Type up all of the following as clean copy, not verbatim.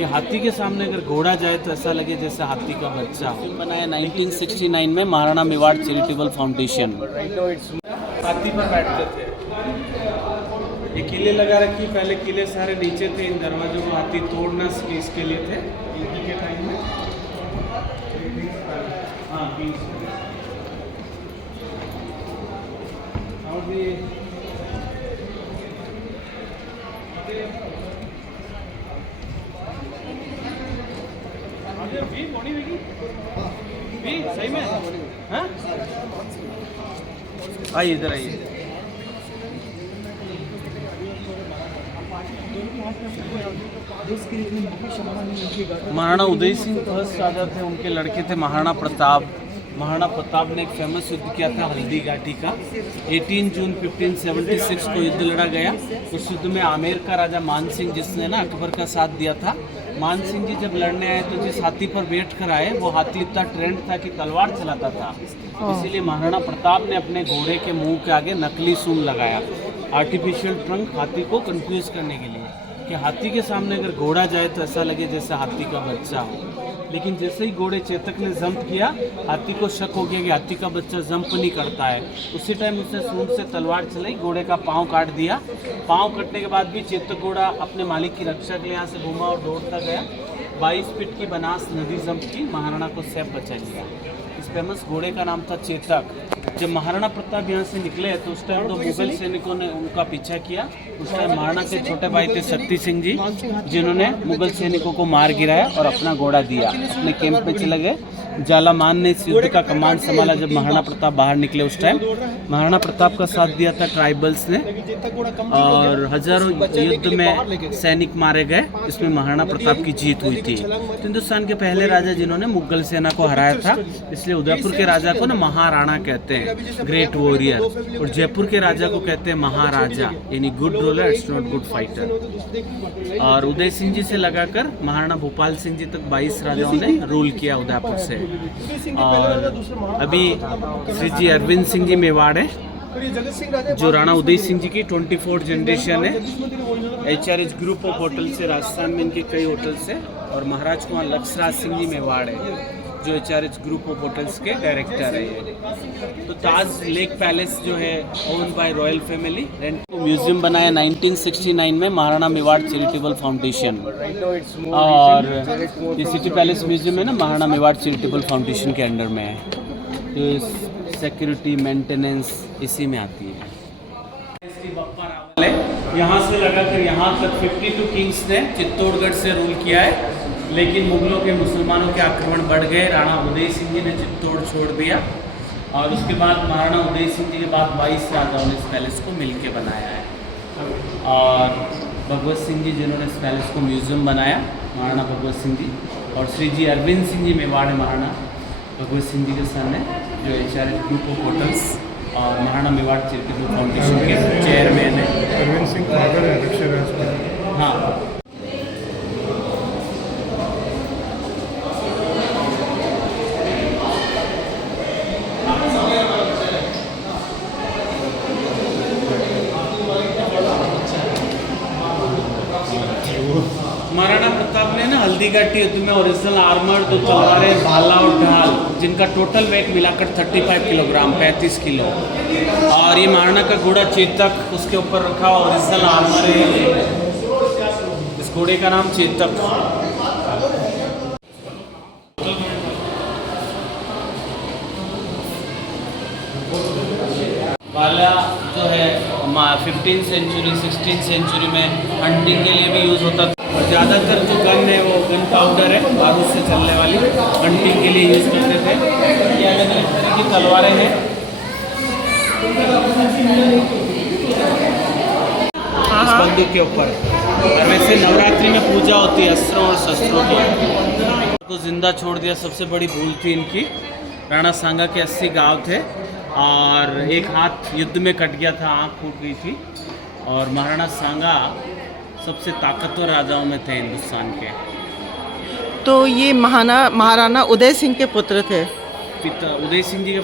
कि हाथी के सामने अगर घोड़ा जाए तो ऐसा लगे जैसे हाथी का बच्चा हो। बनाया 1969 में महाराणा मेवाड़ चैरिटेबल फाउंडेशन। हाथी पर बैठते थे, ये किले लगा रखी, पहले किले सारे नीचे थे, इन दरवाजों को हाथी तोड़ना इसके लिए थे इनकी के टाइम में। हाँ और भी सही में हाँ आइए इधर आइए। महाराणा उदय सिंह फर्स्ट राजा थे, उनके लड़के थे महाराणा प्रताप। महाराणा प्रताप ने एक फेमस युद्ध किया था हल्दी घाटी का। 18 जून 1576 को युद्ध लड़ा गया। उस युद्ध में आमेर का राजा मान सिंह, जिसने ना अकबर का साथ दिया था, मान सिंह जी जब लड़ने आए तो जिस हाथी पर बैठ कर आए वो हाथी इतना ट्रेंड था कि तलवार चलाता था। इसीलिए महाराणा प्रताप ने अपने घोड़े के मुंह के आगे नकली सूंड लगाया, आर्टिफिशियल ट्रंक, हाथी को कंफ्यूज करने के लिए, कि हाथी के सामने अगर घोड़ा जाए तो ऐसा लगे जैसे हाथी का बच्चा हो। लेकिन जैसे ही घोड़े चेतक ने जंप किया, हाथी को शक हो गया कि हाथी का बच्चा जंप नहीं करता है। उसी टाइम उसने सूंड से तलवार चलाई, घोड़े का पाँव काट दिया। पाँव कटने के बाद भी चेतक घोड़ा अपने मालिक की रक्षा के लिए यहाँ से घूमा और दौड़ता गया। 22 फीट की बनास नदी जंप की, महाराणा को सैफ बचा लिया। इस फेमस घोड़े का नाम था चेतक। जब महाराणा प्रताप यहाँ से निकले तो उस टाइम तो मुगल सैनिकों ने उनका पीछा किया। उस टाइम महाराणा के छोटे भाई थे शक्ति सिंह जी, जिन्होंने मुगल सैनिकों को मार गिराया और अपना घोड़ा दिया, अपने कैंप में चले गए। जालामान ने इस युद्ध का कमान संभाला। जब महाराणा प्रताप बाहर निकले उस टाइम महाराणा प्रताप का साथ दिया था ट्राइबल्स ने, और हजारों युद्ध में सैनिक मारे गए। इसमें महाराणा प्रताप की जीत हुई थी। तो हिंदुस्तान के पहले राजा जिन्होंने मुगल सेना को हराया था, इसलिए उदयपुर के राजा को ना महाराणा कहते हैं, ग्रेट वॉरियर, और जयपुर के राजा को कहते हैं महाराजा, यानी good ruler, it's not good fighter. और उदय सिंह जी से लगाकर महाराणा भोपाल सिंह जी तक 22 राजाओं ने रूल किया उदयपुर से। और अभी श्री जी अरविंद सिंह जी मेवाड़ है, जो राणा उदय सिंह जी की 24 जनरेशन है। HRH ग्रुप ऑफ होटल से, राजस्थान में इनके कई होटल्स है। और महाराज कुमार लक्ष्यराज सिंह जी मेवाड़ है, जो HRH ग्रुप ऑफ होटल्स के डायरेक्टर है। तो ताज लेक पैलेस जो है own by royal family. Museum बनाया 1969 में महाराणा मेवाड़ चैरिटेबल फाउंडेशन। और ये सिटी पैलेस म्यूजियम है ना, महाराणा मेवाड़ चैरिटेबल फाउंडेशन के अंडर में है। तो सिक्योरिटी मेंटेनेंस इसी में आती है। यहाँ से लगाकर यहाँ तक 52 किंग्स ने चित्तौड़गढ़ से रूल किया है। लेकिन मुगलों के, मुसलमानों के आक्रमण बढ़ गए। राणा उदय सिंह जी ने चित्तौड़ छोड़ दिया, और उसके बाद महाराणा उदय सिंह जी के बाद 22 राजाओं ने इस पैलेस को मिलके बनाया है। और भगवत सिंह जी जिन्होंने इस पैलेस को म्यूजियम बनाया, महाराणा भगवत सिंह जी। और श्री जी अरविंद सिंह जी मेवाड़ महाराणा भगवत सिंह जी के सन है, जो HRH ग्रुप ऑफ होटल्स और महाराणा मेवाड़ चैरिटेबल फाउंडेशन के चेयरमैन है। अरविंद सिंह फादर है, अध्यक्ष। हाँ, महाराणा प्रताप ने ना हल्दी घाटी युद्ध में ओरिजिनल आर्मर, 2 तलवारें, भाला और ढाल, जिनका टोटल वेट मिलाकर 35 किलोग्राम, 35 किलो। और ये महाराणा का घोड़ा चेतक, उसके ऊपर रखा ओरिजिनल आर्मर है। इस घोड़े का नाम चेतक। भाला जो है 15th सेंचुरी 16th सेंचुरी में हंटिंग के लिए भी यूज़ होता था। और ज़्यादातर जो गन है वो गन पाउडर है, बारूद से चलने वाली, हंटिंग के लिए यूज़ करते थे। ये अलग अलग तरह की तलवारें हैं। इस बंदूक के ऊपर। और वैसे नवरात्रि में पूजा होती है अस्त्रों और शस्त्रों की। को जिंदा छोड़ दिया, सबसे बड़ी भूल थी इनकी। राणा सांगा के 80 गाँव थे, और एक हाथ युद्ध में कट गया था, आँख फूट गई थी। और महाराणा सांगा सबसे ताकतवर राजाओं में थे हिंदुस्तान के। तो ये महाराणा उदय सिंह के पुत्र थे? पिता उदय सिंह जी के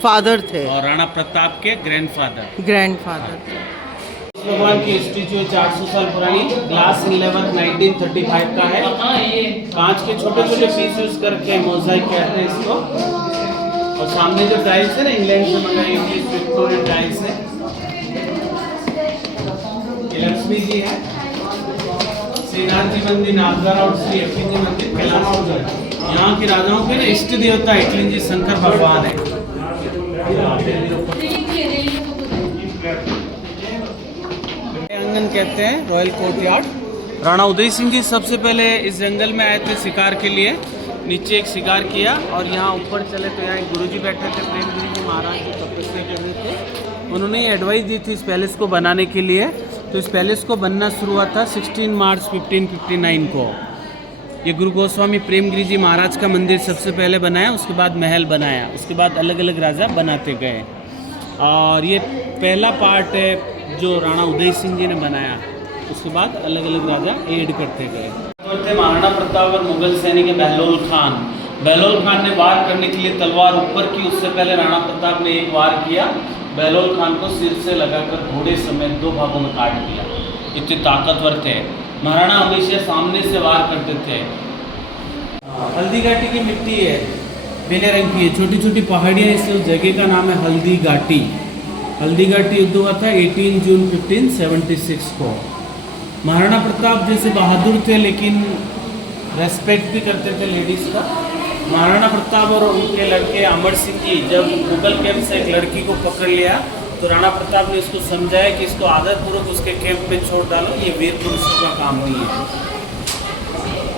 फादर थे। और राणा प्रताप के ग्रैंडफादर। भगवान की स्टेचू है 400 साल पुरानी, ग्लास इनलेवर 1935 का है। कांच के छोटे छोटे पीस यूज करके मोजाइक कहते हैं इसको। और सामने जो टाइल्स है ना, इंग्लैंड से मंगाई हुई विक्टोरियन टाइल्स है। ये लक्ष्मी जी है, श्रीनाथ जी मंदिर नागदारा और श्री अट्टिंजी मंदिर कैलाश। यहाँ के राजाओं के ना इष्ट देवता अट्टिंजी शंकर भगवान है। आंगन कहते हैं रॉयल कोर्टयार्ड। राणा उदय सिंह जी सबसे पहले इस जंगल में आए थे शिकार के लिए। नीचे एक शिकार किया और यहाँ ऊपर चले तो यहाँ एक गुरुजी बैठे थे, प्रेम गुरुजी महाराज जो तपस्या कर रहे थे। उन्होंने एडवाइस दी थी इस पैलेस को बनाने के लिए। तो इस पैलेस को बनना शुरू हुआ था 16 मार्च 1559 को। ये गुरु गोस्वामी प्रेम गिरी जी महाराज का मंदिर सबसे पहले बनाया, उसके बाद महल बनाया, उसके बाद अलग अलग राजा बनाते गए। और ये पहला पार्ट है जो राणा उदय सिंह जी ने बनाया, उसके बाद अलग अलग राजा ऐड करते गए। थे महाराणा प्रताप और मुगल सैनिक बहलोल खान। बहलोल खान ने वार करने के लिए तलवार ऊपर की, उससे पहले राणा प्रताप ने एक वार किया, बहलोल खान को सिर से लगाकर घोड़े समेत 2 भागों में काट दिया। इतने ताकतवर थे। महाराणा हमेशा सामने से वार करते थे। हल्दी घाटी की मिट्टी है, पीले रंग की है, छोटी छोटी पहाड़ियाँ, इस जगह का नाम है हल्दी घाटी। हल्दी घाटी युद्ध हुआ था 18 जून 1576 को। महाराणा प्रताप जैसे बहादुर थे लेकिन रेस्पेक्ट भी करते थे लेडीज़ का। महाराणा प्रताप और उनके लड़के अमर सिंह जी जब मुगल कैंप से एक लड़की को पकड़ लिया तो राणा प्रताप ने उसको समझाया कि इसको आदरपूर्वक उसके कैंप में छोड़ डालो, ये वीर पुरुषों का काम नहीं है।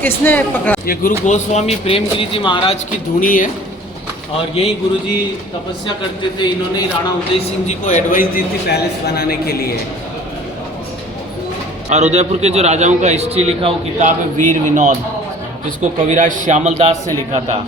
किसने पकड़ा? ये गुरु गोस्वामी प्रेम गिरी जी महाराज की धुनी है और यही गुरुजी तपस्या करते थे। इन्होंने ही राणा उदय सिंह जी को एडवाइस दी थी पैलेस बनाने के लिए। और उदयपुर के जो राजाओं का हिस्ट्री लिखा वो किताब है वीर विनोद, जिसको कविराज श्यामल दास ने लिखा था।